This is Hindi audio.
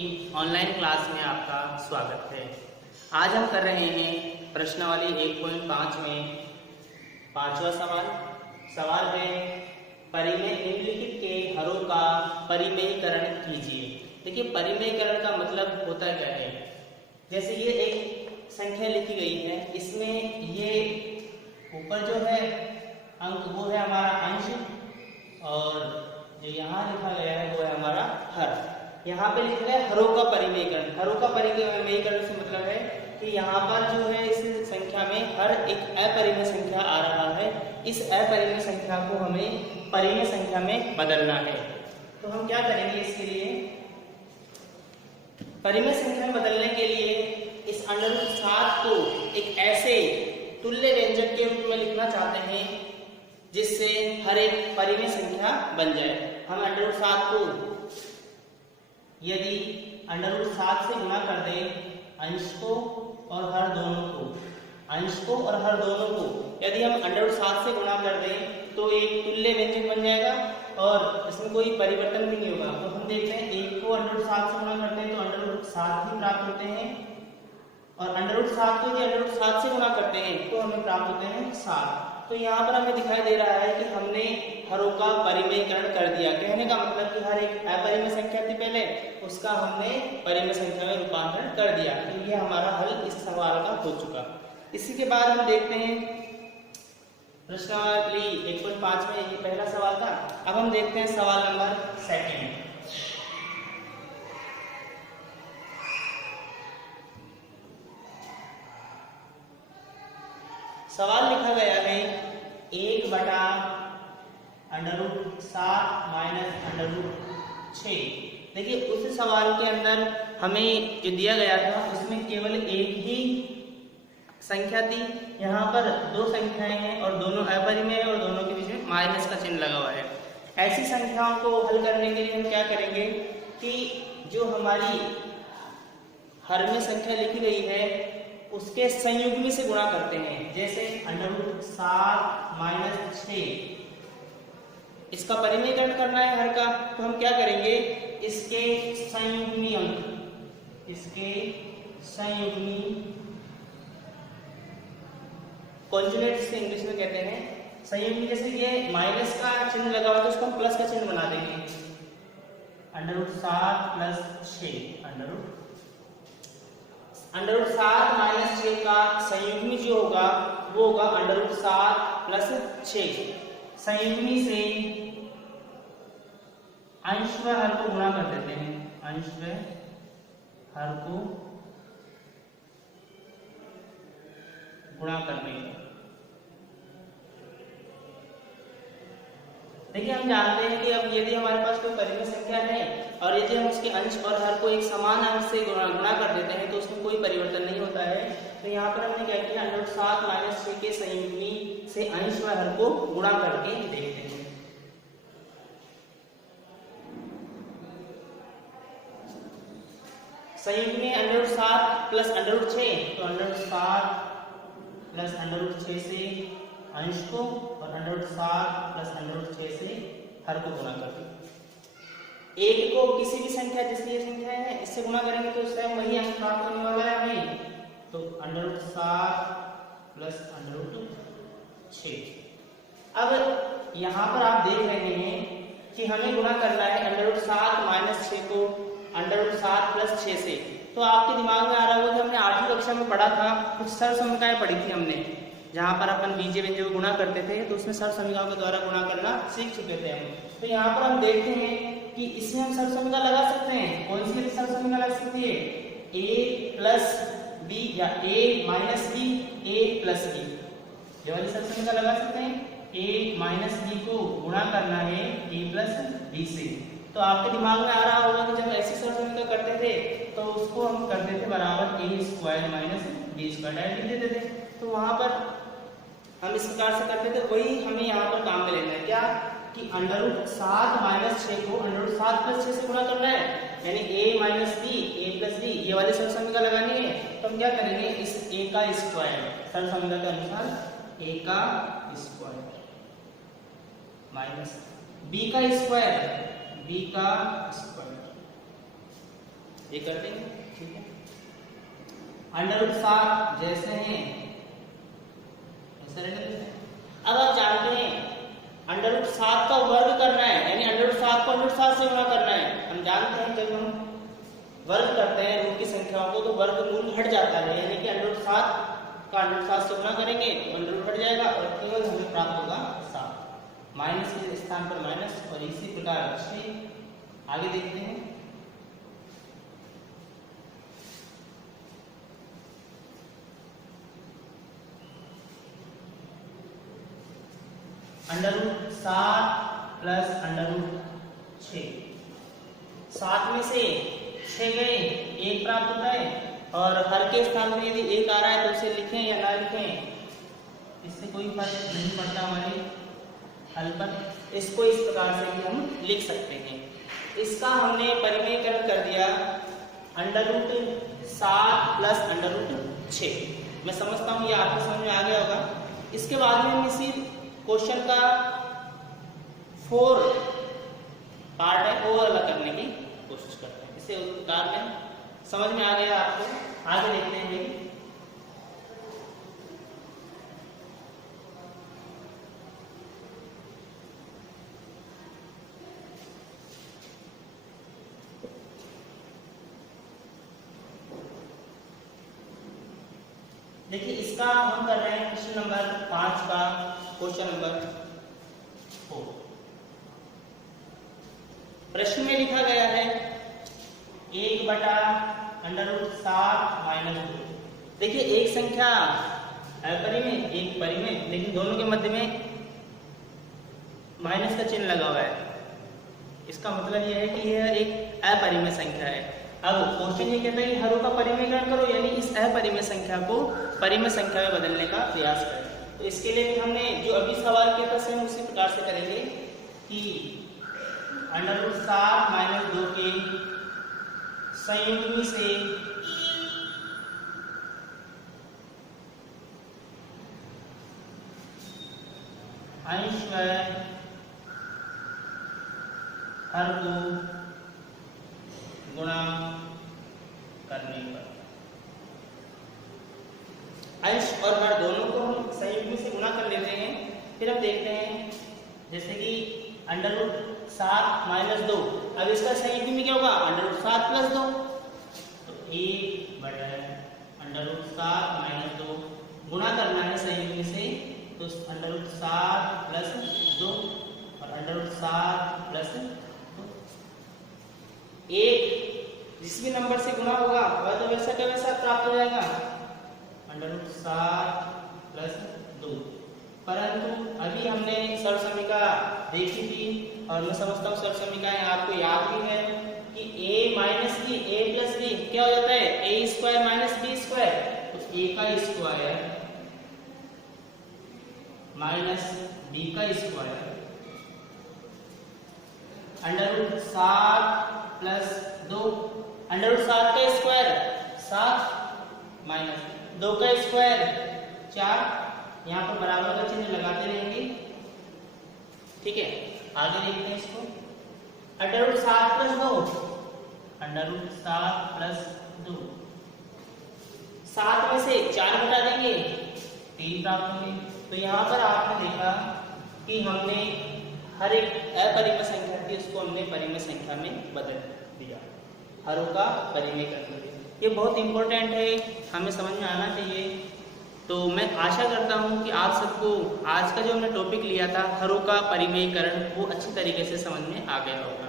ऑनलाइन क्लास में आपका स्वागत है। आज हम कर रहे हैं प्रश्नावली 1.5 में पांचवा सवाल है परिमेय निम्नलिखित के हरों का परिमेयीकरण कीजिए। देखिए, परिमेयीकरण का मतलब होता क्या है। जैसे ये एक संख्या लिखी गई है, इसमें ये ऊपर जो है अंक वो है हमारा अंश, और जो यहाँ लिखा गया है वो है हमारा हर। यहाँ पे लिखा है हरों का परिमेयीकरण। हरों का परिमेयीकरण से मतलब है कि यहाँ पर जो है इस संख्या में हर एक अपरिमेय संख्या आ रहा है। इस अपरिमेय संख्या को हमें परिमेय संख्या में बदलना है। तो हम क्या करेंगे, इसके लिए परिमेय संख्या में बदलने के लिए इस √7 को एक ऐसे तुल्य व्यंजक के रूप में लिखना चाहते हैं जिससे हर एक परिमेय संख्या बन जाए। हम √7 को यदि √7 से गुणा कर दें अंश को और हर दोनों को, अंश को और हर दोनों को यदि हम √7 से गुणा कर दें तो एक तुल्य व्यंजक बन जाएगा और इसमें कोई परिवर्तन भी नहीं होगा। तो हम देखते हैं एक को √7 से गुणा करते हैं तो √7 ही प्राप्त होते हैं, और √7 को यदि √7 से गुणा करते हैं तो हमें प्राप्त होते हैं 7। तो यहाँ पर हमें दिखाई दे रहा है कि हमने हरों का परिमेयीकरण कर दिया। कहने का मतलब कि हर एक अपरिमेय संख्या थी पहले, उसका हमने परिमेय संख्या में रूपांतरण कर दिया। तो ये हमारा हल इस सवाल का हो चुका। इसी के बाद हम देखते हैं प्रश्नावली 1.5 में ये पहला सवाल था। अब हम देखते हैं सवाल नंबर 2। सवाल लिखा गया है 1/√7 - √6। देखिए, उस सवाल के अंदर हमें जो दिया गया था उसमें केवल एक ही संख्या थी। यहाँ पर दो संख्याएं हैं और दोनों अपरिमेय और दोनों के बीच में माइनस का चिन्ह लगा हुआ है। ऐसी संख्याओं को हल करने के लिए हम क्या करेंगे कि जो हमारी हर में संख्या लिखी गई है उसके संयुग्मी से गुणा करते हैं। जैसे √7 - 6, इसका परिमेयीकरण करना है हर का, तो हम क्या करेंगे, इसके संयुग्मी अंक, इसके संयुग्मी कॉन्जुगेट से इंग्लिश में कहते हैं संयुग्मी। जैसे ये माइनस का चिन्ह लगा हुआ तो उसको हम प्लस का चिन्ह बना देंगे। √7 + 6 √7 - 6 का संयुग्मी जो होगा वो होगा √7 + 6। संयुग्मी से अंश व हर को गुणा कर देते हैं, अंश व हर को गुणा करने का। देखिए, हम जानते हैं कि अब यदि हमारे पास कोई परिमेय संख्या है और यदि हम उसके अंश और हर को एक समान अंश से गुणा कर देते हैं तो उसमें कोई परिवर्तन नहीं होता है। तो यहाँ पर हमने क्या किया, √7 - 6 के संयुग्मी से अंश व हर को गुणा करके देखते हैं। संयुग्मी √7 + √6, तो √7 + √6 से अंश को और √7 + √6 से हर को गुणा कर दें। एक को किसी भी संख्या जिसकी ये संख्या है इससे गुणा करेंगे तो स्वयं वही अंक प्राप्त होने वाला है हमें। तो √7 + √6। अब यहाँ पर आप देख रहे हैं कि हमें गुणा करना है √7 - 6 को √7 + 6 से। तो आपके दिमाग में आ रहा होगा कि हमने 8वीं कक्षा में पढ़ा था, कुछ सरसमीकाएं पढ़ी थी हमने, जहां पर अपन बीजे व्यंजक को गुणा करते थे, तो उसमें सरसमीकाओं के द्वारा गुणा करना सीख चुके थे हम। तो यहाँ पर हम देखते हैं कि इसमें हम सरसमीका लगा सकते हैं। कौन सी सरसमीका लग सकती है, a + b या a - b, a + b, ये वाली सरसमीका लगा सकते हैं। a - b को गुणा करना है a + b से। तो आपके दिमाग में आ रहा होगा कि जब ऐसी सरसमीका करते थे तो उसको हम करते थे बराबर a² - b² डायरेक्ट लिख देते थे। तो वहां पर हम इस प्रकार से करते थे, वही हमें यहाँ पर काम में लेना है। क्या कि √7 - 6 को √7 + 6 से गुणा करना है, यानी a - b, a + b, ये वाली सरसमीका लगानी है। तो हम क्या करेंगे, इस a का स्क्वायर, सरसमीका के अनुसार a का स्क्वायर माइनस b का स्क्वायर, b का स्क्वायर ये कर देंगे, ठीक है। √7 जैसे हैं ऐसे रहने देते हैं। अब आप जानते हैं √7 का वर्ग करना है, यानी √7 को √7 से गुणा करना है। हम जानते हैं जब हम वर्ग करते हैं रूट की संख्याओं को तो वर्गमूल हट जाता है, यानी कि √7 का √7 से गुणा करेंगे तो अंडर हट जाएगा और केवल हमें प्राप्त होगा 7, माइनस के स्थान पर माइनस। और इसी प्रकार से आगे देखते हैं। √7 प्लस √6, 7 में से 6 गए, 1 प्राप्त होता है। और हर के स्थान में यदि 1 आ रहा है तो उसे लिखें या ना लिखें इससे कोई फर्क नहीं पड़ता हमारे हल पर। इसको इस प्रकार से भी हम लिख सकते हैं। इसका हमने परिमेयकरण कर दिया √7 प्लस √6। मैं समझता हूँ ये आपको समझ में आ गया होगा। इसके बाद में हम इसी क्वेश्चन का 4 पार्ट है वो अलग करने की कोशिश करते हैं। इसे उत्तर में समझ में आ गया आपको, आगे देखते हैं। देखिए इसका हम कर रहे हैं क्वेश्चन नंबर 5 का क्वेश्चन नंबर 4। प्रश्न में लिखा गया है 1/√7 - 2। देखिए एक संख्या अपरिमेय एक परिमेय, लेकिन दोनों के मध्य में माइनस का चिन्ह लगा हुआ है। इसका मतलब यह है कि यह एक अपरिमेय संख्या है। अब क्वेश्चन ये कहता है कि हरों का परिमेयकरण करो, यानी इस अपरिमेय संख्या को परिमेय संख्या में बदलने का प्रयास करें। तो इसके लिए हमने जो अभी सवाल किया था सेम उसी प्रकार से करेंगे कि √7 - 2 के संयुग्मी से अंश व हर को गुणा करने पर, अंश और हर दोनों को हम संयुग्मी से गुणा कर लेते हैं। फिर हम देखते हैं जैसे कि √7 - 2, अब इसका संयुग्मी क्या होगा √7 + 2, तो 1/√7 - 2 गुणा करना है संयुग्मी से, तो √7 + 2 और √7 + 2। एक जिस भी नंबर से गुणा होगा वह तो वैसा का वैसा प्राप्त हो जाएगा √7 + 2। परंतु अभी हमने सरसमीका देखी थी और मैं समझता हूँ सरसमीकाएं आपको याद भी है कि a - b a + b क्या हो जाता है a² - b², तो a का स्क्वायर माइनस b का स्क्वायर √7 + 2, √7 का स्क्वायर 7 माइनस 2 का स्क्वायर 4। यहाँ पर बराबर का चिन्ह लगाते रहेंगे, ठीक है। आगे देखते हैं इसको √7 + 2, √7 + 2, 7 में से 4 घटा देंगे 3 प्राप्त होंगे। तो यहाँ पर आपने देखा कि हमने हर एक अपरिमेय संख्या थी उसको हमने परिमेय संख्या में बदल दिया, हरों का परिमेय कर दिया। ये बहुत इंपॉर्टेंट है, हमें समझ में आना चाहिए। तो मैं आशा करता हूँ कि आप सबको आज का जो हमने टॉपिक लिया था हरों का परिमेयकरण वो अच्छी तरीके से समझ में आ गया होगा।